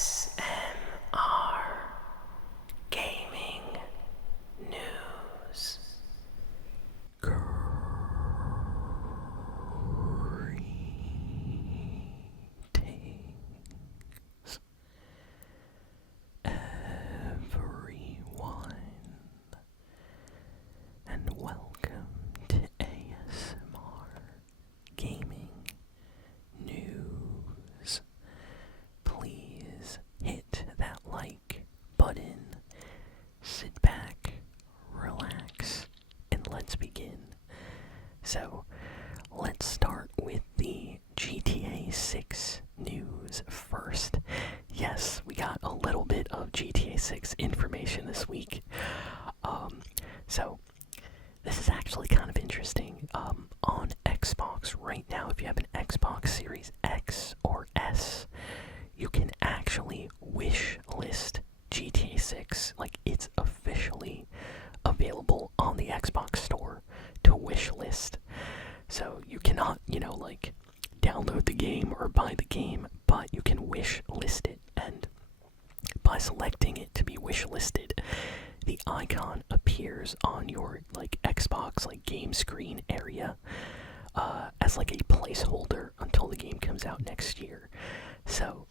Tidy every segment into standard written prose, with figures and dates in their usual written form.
ASMR Gaming News. Greetings, everyone, and welcome to ASMR Gaming News. Please hit that like button, sit back, relax, and let's begin. So, let's start with the GTA 6 news first. Yes, we got a little bit of GTA 6 information this week. So this is actually kind of interesting. On Xbox right now, if you have an Xbox Series X or S, you can actually wish list GTA 6. Like, it's officially available on the Xbox store to wish list. So you cannot, download the game or buy the game, but you can wish list it. And by selecting it to be wish listed, the icon appears on your Xbox game screen area as a placeholder until the game comes out next year. So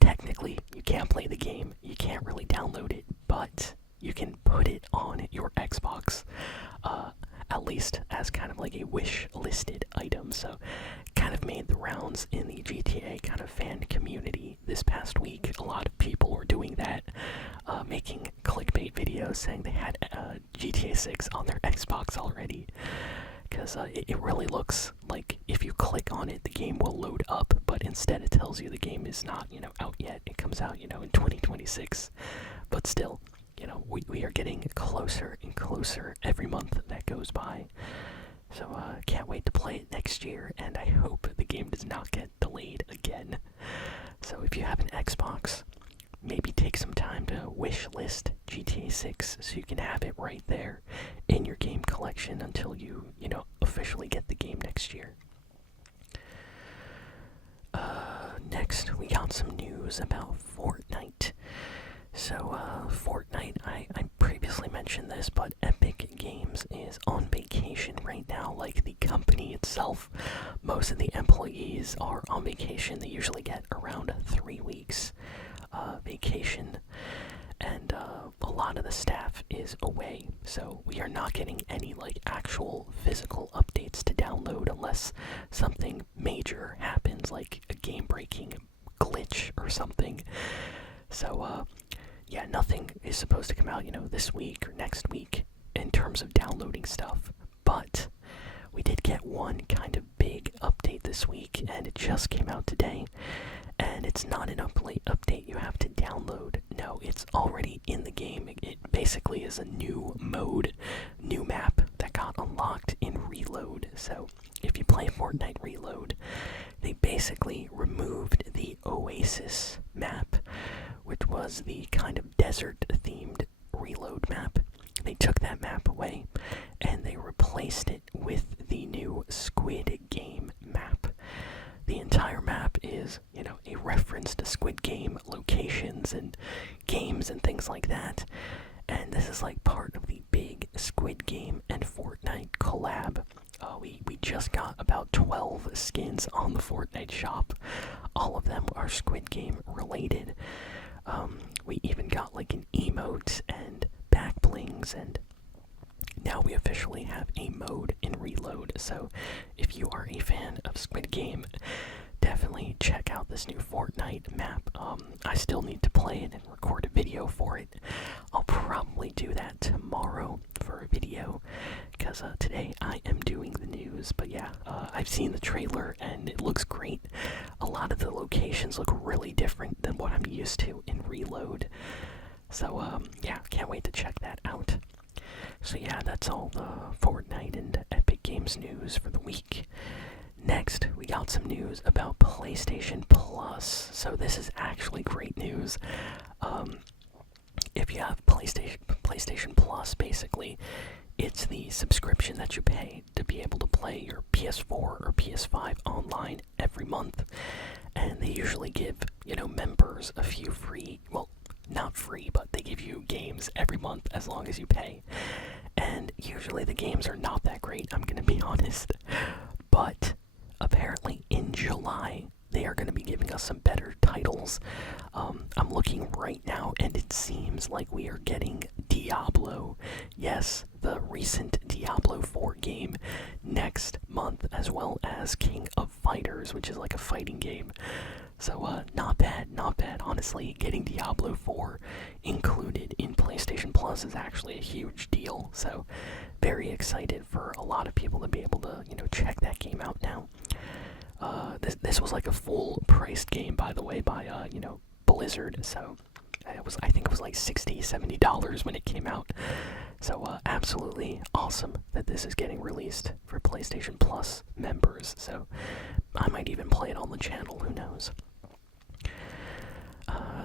technically you can't play the game, you can't really download it, but you can put it on your Xbox, at least as kind of a wish listed item. So kind of made the rounds in the GTA kind of fan community this past week. A lot of people were doing that, making clickbait videos saying they had GTA 6 on their Xbox already, because it really looks like if you click on it the game will load up, but instead it tells you the game is not out yet. It comes out in 2026, but still, we are getting closer and closer every month that goes by. So can't wait to play it next year, and I hope the game does not get delayed again. So if you have an Xbox, maybe take some time to wish list GTA 6 so you can have it right there in your game collection until you officially get the game next year. Next, we got some news about Fortnite. So, Fortnite, I previously mentioned this, but Epic Games is on vacation right now, like the company itself. Most of the employees are on vacation. They usually get around 3 weeks vacation, and a lot of the staff is away. So we are not getting any actual physical updates to download unless something major happens, like a game-breaking glitch or something. So, yeah, nothing is supposed to come out, this week or next week in terms of downloading stuff. But we did get one kind of big update this week, and it just came out today. And it's not an update you have to download. No, it's already in the game. It basically is a new mode, new map that got unlocked in Reload. So if you play Fortnite Reload, they basically removed the Oasis map, which was the kind of desert-themed Reload map. They took that map away, and they replaced it with the new Squid Game map. The entire map is, a reference to Squid Game locations and games and things like that. And this is part of the big Squid Game and Fortnite collab. We just got about 12 skins on the Fortnite shop. All of them are Squid Game related. We even got an emote and back blings, and now we officially have a mode in Reload. So if you are a fan of Squid Game, definitely check out this new Fortnite map. I still need to play it and record a video for it. I'll probably do that tomorrow for a video, because today I am doing the news. But yeah, I've seen the trailer and it looks great. A lot of the locations look really different than what I'm used to in Reload. So yeah, can't wait to check that out. So yeah, that's all the Fortnite and Epic Games news for the week. Next, we got some news about PlayStation Plus. So this is actually great news. If you have PlayStation Plus, basically, it's the subscription that you pay to be able to play your PS4 or PS5 online every month. And they usually give, offers a few free, well, not free, but they give you games every month as long as you pay. And usually the games are not that great, I'm gonna be honest. But apparently in July, they are going to be giving us some better titles. I'm looking right now, and it seems like we are getting Diablo. Yes, the recent Diablo 4 game next month, as well as King of Fighters, which is like a fighting game. So, not bad, not bad. Honestly, getting Diablo 4 included in PlayStation Plus is actually a huge deal. So, very excited for a lot of people to be able to, check that game out now. This was like a full-priced game, by the way, by, Blizzard. So, I think it was like $60, $70 when it came out. So, absolutely awesome that this is getting released for PlayStation Plus members. So, I might even play it on the channel, who knows.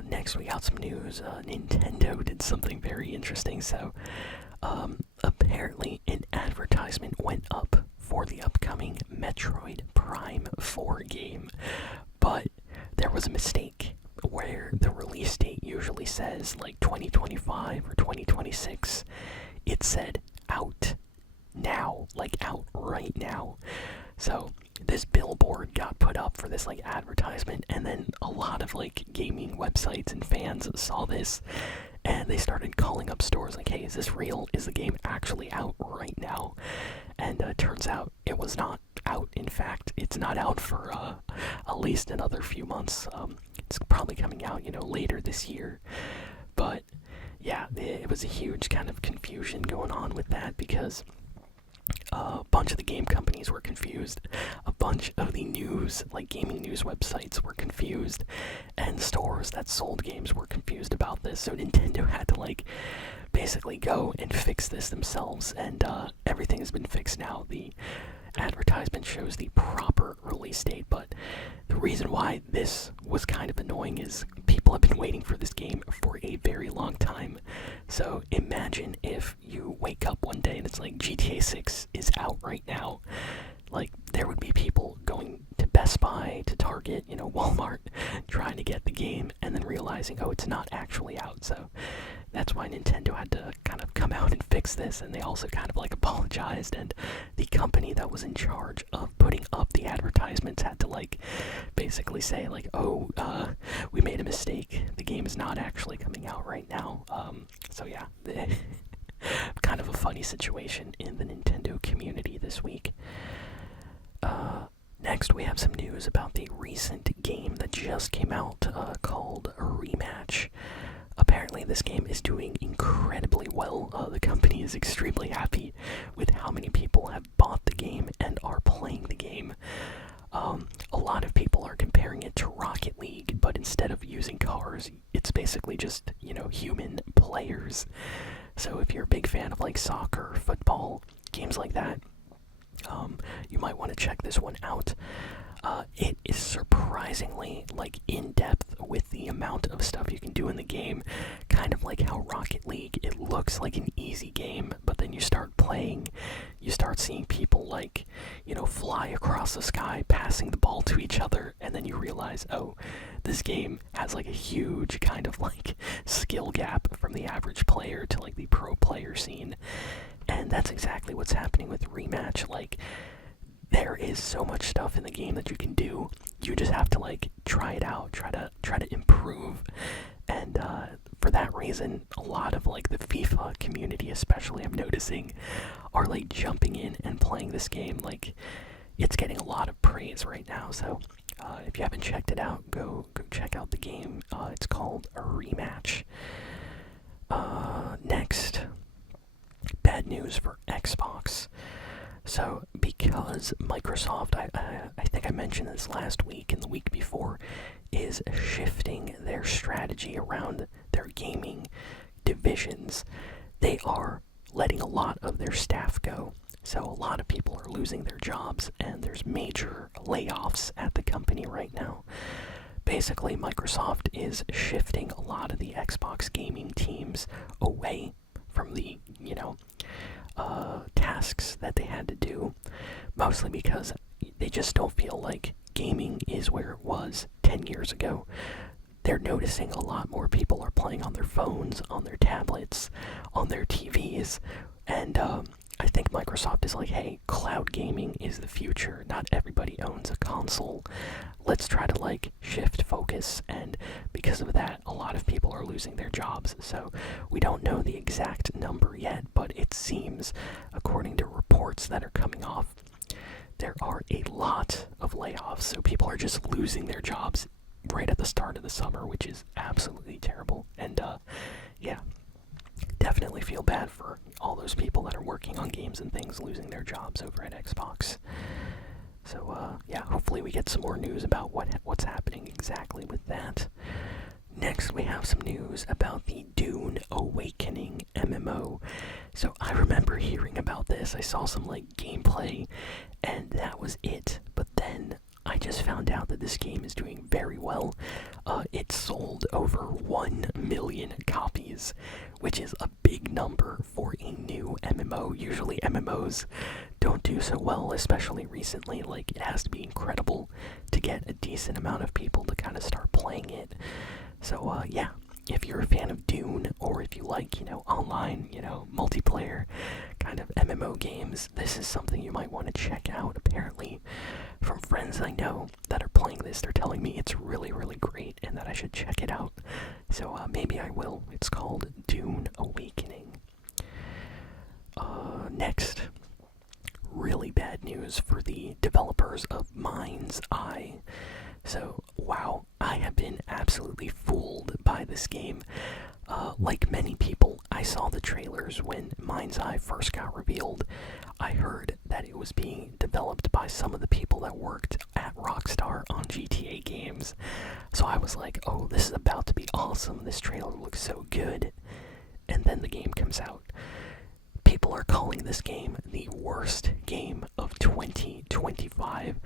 Next, we got some news. Nintendo did something very interesting. So, apparently, an advertisement went up for the upcoming Metroid Prime 4 game. But there was a mistake where the release date usually says like 2025 or 2026. It said out now, like out right now. So this billboard got put up for this like advertisement, and then a lot of like gaming websites and fans saw this, and they started calling up stores like, hey, is this real? Is the game actually out right now? And turns out it was not out. In fact, it's not out for at least another few months. It's probably coming out, later this year. But yeah, it was a huge kind of confusion going on with that, because a bunch of the game companies were confused. A bunch of the news, like gaming news websites, were confused, and stores that sold games were confused about this. So Nintendo had to like basically go and fix this themselves, and everything has been fixed now. The advertisement shows the proper release date, but the reason why this was kind of annoying is people have been waiting for this game for a very long time. So imagine if you wake up one day and it's like GTA 6 is out right now. Like, there would be people going to Best Buy, to Target, Walmart, trying to get the game, and then realizing, oh, it's not actually out. So that's why Nintendo had to kind of come out and fix this, and they also kind of like apologized, and the company that was in charge of putting up the advertisements had to like basically say like, oh, we made a mistake. The game is not actually coming out right now. So yeah, kind of a funny situation in the Nintendo community this week. Next, we have some news about the recent game that just came out called Rematch. Apparently, this game is doing incredibly well. The company is extremely happy with how many people have bought the game and are playing the game. A lot of people are comparing it to Rocket League, but instead of using cars, it's basically just, human players. So if you're a big fan of like soccer, football, games like that, you might want to check this one out. It is surprisingly like in depth with the amount of stuff you can do in the game. Kind of like how Rocket League, it looks like an easy game, but then you start playing, you start seeing people like, fly across the sky, passing the ball to each other, and then you realize, oh, this game has like a huge kind of like skill gap from the average player to like the pro player scene. And that's exactly what's happening with Rematch. Like, there is so much stuff in the game that you can do. You just have to like try it out, try to improve. And for that reason, a lot of like the FIFA community, especially, I'm noticing, are like jumping in and playing this game. Like, it's getting a lot of praise right now. So if you haven't checked it out, go check out the game. It's called Rematch. Next, bad news for Xbox. So, because Microsoft, I think I mentioned this last week and the week before, is shifting their strategy around their gaming divisions, they are letting a lot of their staff go. So a lot of people are losing their jobs, and there's major layoffs at the company right now. Basically, Microsoft is shifting a lot of the Xbox gaming teams away from the, tasks that they had to do, mostly because they just don't feel like gaming is where it was 10 years ago. they're noticing a lot more people are playing on their phones, on their tablets, on their TVs, and I think Microsoft is like, hey, cloud gaming is the future. Not everybody owns a console. Let's try to like shift focus, and because of that, a lot of people are losing their jobs. So we don't know the exact number yet, but it seems, according to reports that are coming off, there are a lot of layoffs. So people are just losing their jobs right at the start of the summer, which is absolutely terrible. And yeah, definitely feel bad for all those people that are working on games and things losing their jobs over at Xbox. So yeah, hopefully we get some more news about what's happening exactly with that. Next, we have some news about the Dune Awakening MMO. So I remember hearing about this. I saw some like gameplay, and that was it. But then I just found out that this game is doing very well. It sold over 1 million copies, which is a big number for a new MMO. Usually MMOs don't do so well, especially recently. Like, it has to be incredible to get a decent amount of people to kind of start playing it. So yeah, if you're a fan of Dune, or if you like, online, multiplayer kind of MMO games, this is something you might want to check out. Apparently, from friends I know that are playing this, they're telling me it's really, really great and that I should check it out. So maybe I will. It's called Dune Awakening. Next, really bad news for the developers of Mindseye. So, wow, I have been absolutely fooled by this game. Like many people, I saw the trailers when Mindseye first got revealed. I heard that it was being developed by some of the people that worked at Rockstar on GTA games. So I was like, oh, this is about to be awesome. This trailer looks so good. And then the game comes out. People are calling this game the worst game of 2025.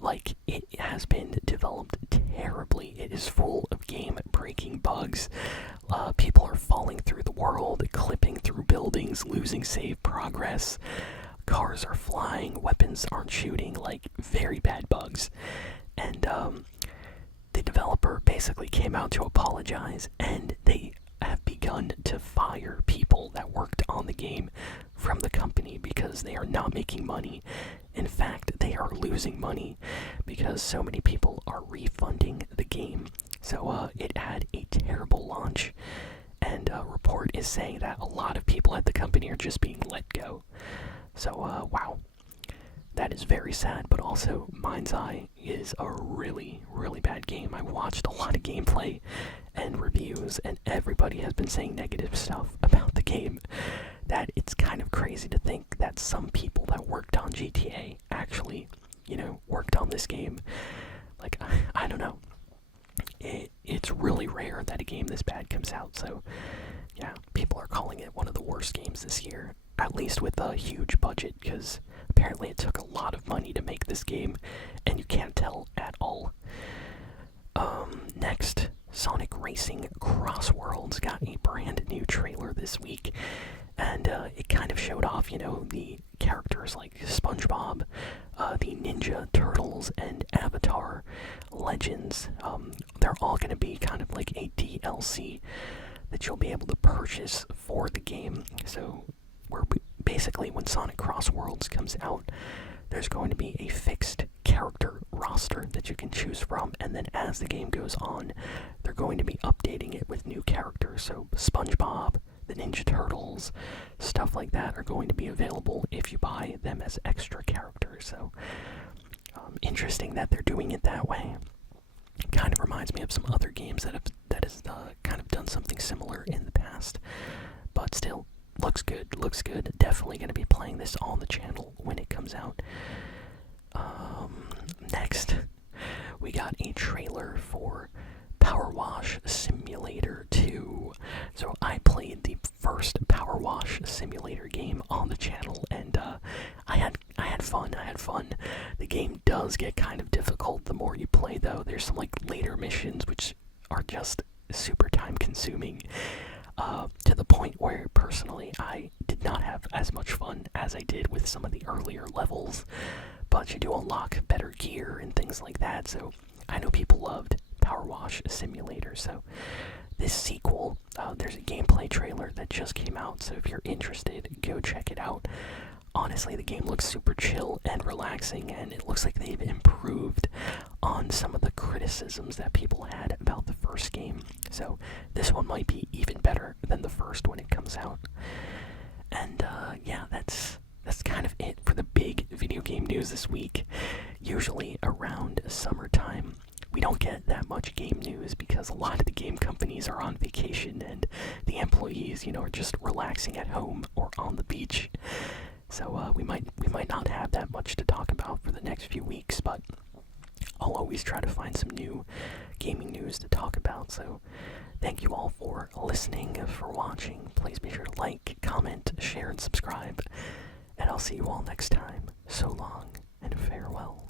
Like, it has been developed terribly. It is full of game-breaking bugs. People are falling through the world, clipping through buildings, losing save progress. Cars are flying, weapons aren't shooting, like, very bad bugs. And the developer basically came out to apologize, and they have begun to fire people that worked on the game from the company because they are not making money. In fact, they are losing money because so many people are refunding the game. So it had a terrible launch, and a report is saying that a lot of people at the company are just being let go. So wow, that is very sad, but also Mindseye is a really, really bad game. I watched a lot of gameplay and reviews, and everybody has been saying negative stuff about the game. That it's kind of crazy to think that some people that worked on GTA actually, worked on this game. Like, I don't know. It's really rare that a game this bad comes out, so yeah, people are calling it one of the worst games this year, at least with a huge budget, because apparently it took a lot of money to make this game, and you can't tell at all. Next, Sonic Racing Crossworlds got a brand new trailer this week, and it kind of showed off, the characters like SpongeBob, the Ninja Turtles, and Avatar Legends. They're all going to be kind of like a DLC that you'll be able to purchase for the game. So basically, when Sonic Crossworlds comes out, there's going to be a fixed character roster that you can choose from, and then as the game goes on, they're going to be updating it with new characters. So SpongeBob, the Ninja Turtles, stuff like that are going to be available if you buy them as extra characters. So interesting that they're doing it that way. Kind of reminds me of some other games that has kind of done something similar in the past, but still looks good. Definitely going to be playing this on the channel when it comes out. Next, we got a trailer for Powerwash Simulator 2. So I played the first Powerwash Simulator game on the channel, and I had fun. The game does get kind of difficult the more you play, though. There's some like later missions which are just super time consuming, to the point where personally I did not have as much fun as I did with some of the earlier levels. But you do unlock better gear and things like that, so I know people loved Powerwash Simulator. So this sequel, there's a gameplay trailer that just came out, so if you're interested, go check it out. Honestly, the game looks super chill and relaxing, and it looks like they've improved on some of the criticisms that people had about the first game. So this one might be even better than the first when it comes out. And yeah, that's kind of it for the big video game news this week. Usually around summertime, we don't get that much game news because a lot of the game companies are on vacation and the employees, are just relaxing at home or on the beach. So we might not have that much to talk about for the next few weeks, but I'll always try to find some new gaming news to talk about. So thank you all for listening, for watching. Please be sure to like, comment, share, and subscribe. And I'll see you all next time. So long and farewell.